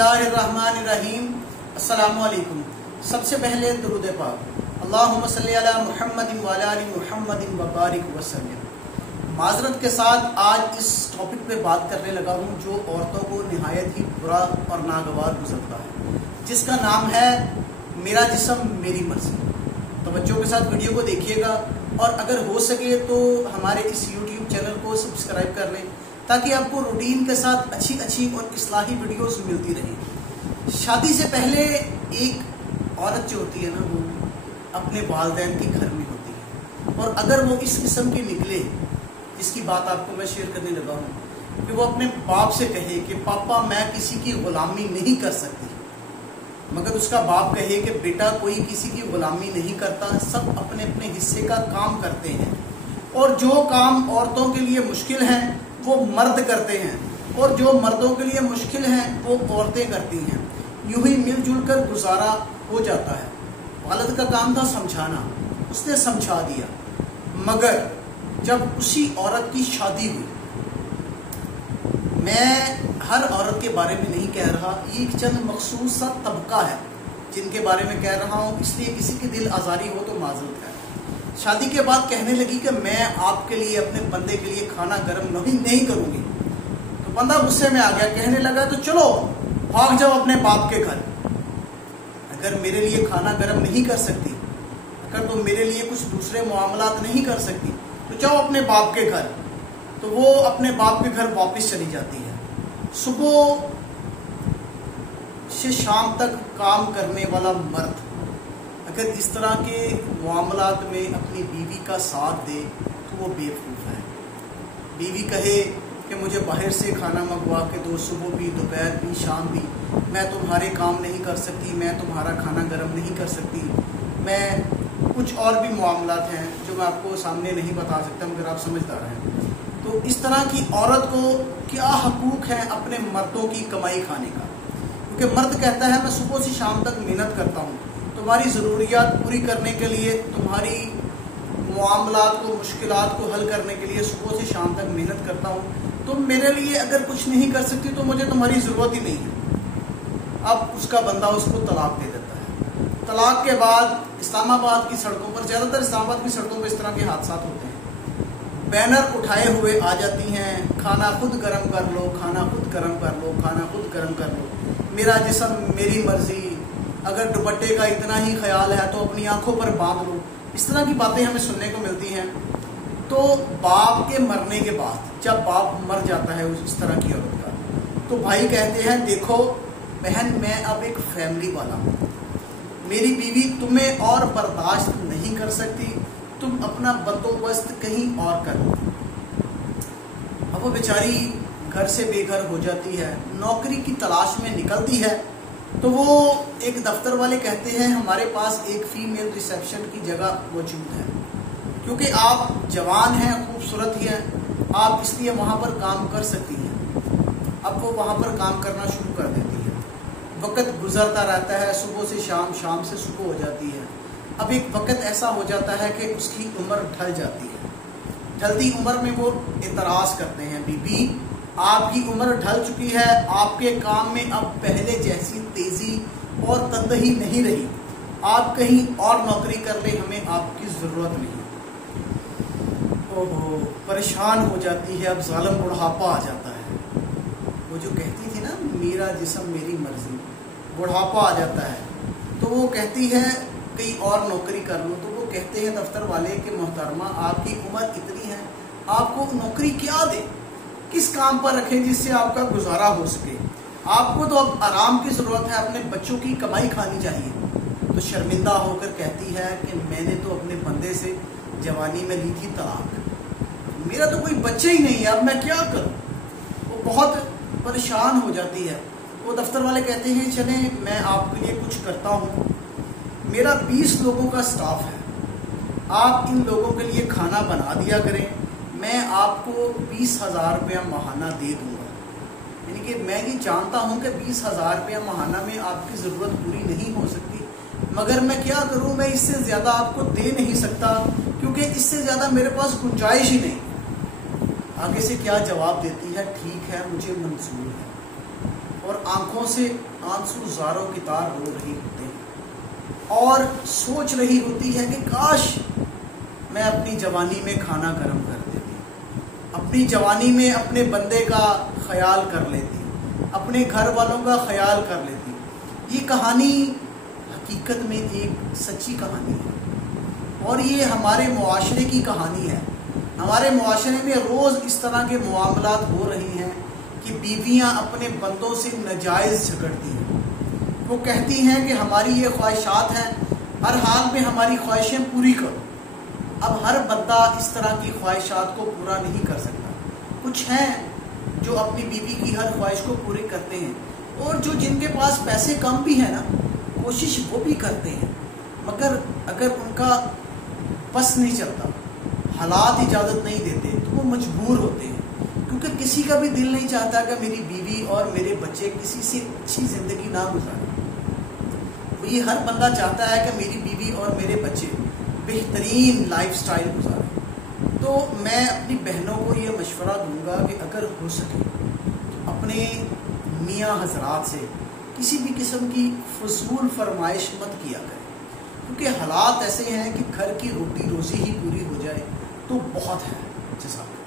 बिस्मिल्लाहिर्रहमानिर्रहीम। अस्सलामुअलैकुम। सबसे पहले दुरूद पाक, अल्लाहुम्मा सल्ली अला मुहम्मदिन व अला आलि मुहम्मदिन व बारिक वसल्लम। माज़रत के साथ आज इस टॉपिक पे बात करने लगा हूँ जो औरतों को निहायत ही बुरा और नागवार गुजरता है, जिसका नाम है मेरा जिस्म मेरी मर्जी। तो बच्चों के साथ वीडियो को देखिएगा और अगर हो सके तो हमारे इस यूट्यूब चैनल को सब्सक्राइब कर लें ताकि आपको रूटीन के साथ अच्छी अच्छी और इस्लाही वीडियोस मिलती रहें। शादी से पहले एक औरत जो होती है ना, वो अपने वालिदैन के घर में होती है, और अगर वो इस किस्म की निकले, जिसकी बात आपको मैं शेयर करने लगा हूँ, कि वो अपने बाप से कहे कि पापा मैं किसी की गुलामी नहीं कर सकती, मगर उसका बाप कहे कि बेटा कोई किसी की गुलामी नहीं करता, सब अपने अपने हिस्से का काम करते हैं, और जो काम औरतों के लिए मुश्किल हैं वो मर्द करते हैं, और जो मर्दों के लिए मुश्किल हैं वो औरतें करती हैं। यूं ही मिलजुल कर गुजारा हो जाता है। वालिद का काम था समझाना, उसने समझा दिया, मगर जब उसी औरत की शादी हुई, मैं हर औरत के बारे में नहीं कह रहा, ये एक चंद मखसूस सा तबका है जिनके बारे में कह रहा हूँ, इसलिए किसी की दिल आज़ारी हो तो माजूद है। शादी के बाद कहने लगी कि मैं आपके लिए, अपने बंदे के लिए खाना गर्म नहीं करूँगी। तो बंदा गुस्से में आ गया, कहने लगा तो चलो भाग जाओ अपने बाप के घर। अगर मेरे लिए खाना गर्म नहीं कर सकती, अगर तुम मेरे लिए कुछ दूसरे मामलात नहीं कर सकती, तो जाओ अपने बाप के घर। तो वो अपने बाप के घर वापस चली जाती है। सुबह से शाम तक काम करने वाला मर्द अगर इस तरह के मामलात में अपनी बीवी का साथ दे तो वो बेवकूफ़ है। बीवी कहे कि मुझे बाहर से खाना मंगवा के दो, सुबह भी, दोपहर भी, शाम भी, मैं तुम्हारे काम नहीं कर सकती, मैं तुम्हारा खाना गर्म नहीं कर सकती, मैं कुछ और भी मामलात हैं जो मैं आपको सामने नहीं बता सकता, मगर आप समझदार हैं। तो इस तरह की औरत को क्या हकूक़ है अपने मर्दों की कमाई खाने का? क्योंकि मर्द कहता है मैं सुबह से शाम तक मेहनत करता हूँ, तुम्हारी ज़रूरियात पूरी करने के लिए, तुम्हारी मामलात को, मुश्किलात को हल करने के लिए सुबह से शाम तक मेहनत करता हूँ। तुम मेरे लिए अगर कुछ नहीं कर सकती तो मुझे तुम्हारी ज़रूरत ही नहीं है। अब उसका बंदा उसको तलाक दे देता है। तलाक के बाद इस्लामाबाद की सड़कों पर, ज़्यादातर इस्लामाबाद की सड़कों पर इस तरह के हादसा होते हैं। बैनर उठाए हुए आ जाती हैं, खाना खुद गर्म कर लो, खाना खुद गर्म कर लो, खाना खुद गर्म कर लो, मेरा जिस्म मेरी मर्जी, अगर दुपट्टे का इतना ही ख्याल है तो अपनी आंखों पर बांध लो। इस तरह की बातें हमें सुनने को मिलती हैं। तो बाप के मरने के बाद, जब बाप मर जाता है इस तरह की औरत का, तो भाई कहते हैं देखो बहन, मैं अब एक फैमिली वाला हूँ, मेरी बीवी तुम्हें और बर्दाश्त नहीं कर सकती, तुम अपना बंदोबस्त कहीं और कर लो। अब वो बेचारी घर से बेघर हो जाती है, नौकरी की तलाश में निकलती है। तो वो एक दफ्तर वाले कहते हैं हमारे पास एक फीमेल रिसेप्शन की जगह मौजूद है, क्योंकि आप जवान हैं, खूबसूरत ही हैं, आप इसलिए वहाँ पर काम कर सकती हैं। अब वो वहाँ पर काम करना शुरू कर देती है। वक्त गुजरता रहता है, सुबह से शाम, शाम से सुबह हो जाती है। अब एक वक्त ऐसा हो जाता है कि उसकी उम्र ढल जाती है। ढलती उम्र में वो एतराज़ करते हैं, बीबी आपकी उम्र ढल चुकी है, आपके काम में अब पहले जैसी तेज़ी और तंदही नहीं रही, आप कहीं और नौकरी कर ले, हमें आपकी ज़रूरत नहीं। ओहो, परेशान हो जाती है। अब ज़ालिम बुढ़ापा आ जाता है। वो जो कहती थी ना मेरा जिस्म मेरी मर्जी, बुढ़ापा आ जाता है तो वो कहती है कहीं और नौकरी कर लो। तो वो कहते हैं दफ्तर वाले कि मोहतरमा आपकी उम्र इतनी है, आपको नौकरी क्या दे, किस काम पर रखें जिससे आपका गुजारा हो सके, आपको तो अब आराम की ज़रूरत है, अपने बच्चों की कमाई खानी चाहिए। तो शर्मिंदा होकर कहती है कि मैंने तो अपने बंदे से जवानी में ली थी तलाक, मेरा तो कोई बच्चे ही नहीं है, अब मैं क्या करूं? वो बहुत परेशान हो जाती है। वो दफ्तर वाले कहते हैं चले मैं आपके लिए कुछ करता हूँ, मेरा 20 लोगों का स्टाफ है, आप इन लोगों के लिए खाना बना दिया करें, मैं आपको 20,000 रुपया माहाना दे दूंगा। यानी कि मैं ये जानता हूँ कि 20,000 रुपया माहाना में आपकी ज़रूरत पूरी नहीं हो सकती, मगर मैं क्या करूँ, मैं इससे ज़्यादा आपको दे नहीं सकता, क्योंकि इससे ज़्यादा मेरे पास गुंजाइश ही नहीं। आगे से क्या जवाब देती है, ठीक है मुझे मंजूर है। اور آنکھوں سے آنسو زاروں کی تار رو رہی ہوتے ہیں اور سوچ رہی ہوتی ہے کہ کاش میں اپنی جوانی میں کھانا گرم کر دیتی، اپنی جوانی میں اپنے بندے کا خیال کر لیتی، اپنے گھر والوں کا خیال کر لیتی۔ یہ کہانی حقیقت میں ایک سچی کہانی ہے اور یہ ہمارے معاشرے کی کہانی ہے۔ ہمارے معاشرے میں روز اس طرح کے معاملات ہو رہی ہیں کہ بیویاں اپنے بندوں سے ناجائز جھگڑتی ہیں۔ وہ کہتی ہیں کہ ہماری یہ خواہشات ہیں، ہر حال میں ہماری خواہشیں پوری کرو۔ اب ہر بندہ اس طرح کی خواہشات کو پورا نہیں کر سکتا۔ کچھ ہیں جو اپنی بیوی کی ہر خواہش کو پورے کرتے ہیں، اور جو جن کے پاس پیسے کم بھی ہیں نا، کوشش وہ بھی کرتے ہیں، مگر اگر ان کا بس نہیں چلتا، حالات اجازت نہیں دیتے، تو وہ مجبور ہوتے ہیں، کیونکہ کسی کا بھی دل نہیں چاہتا کہ میری بیوی اور میرے بچے کسی سے اچھی زندگی نہ گزاریں۔ یہ ہر بندہ چاہتا ہے کہ میری بیوی اور میرے بچے بہترین لائف سٹائل گزاریں۔ تو میں اپنی بہنوں کو یہ مشورہ دوں گا کہ اگر ہو سکے تو اپنے میاں حضرات سے کسی بھی قسم کی فضول فرمائش مت کیا کریں، کیونکہ حالات ایسے ہیں کہ گھر کی روٹی روزی ہی پوری ہو جائے تو بہت ہے۔ جزاک اللہ۔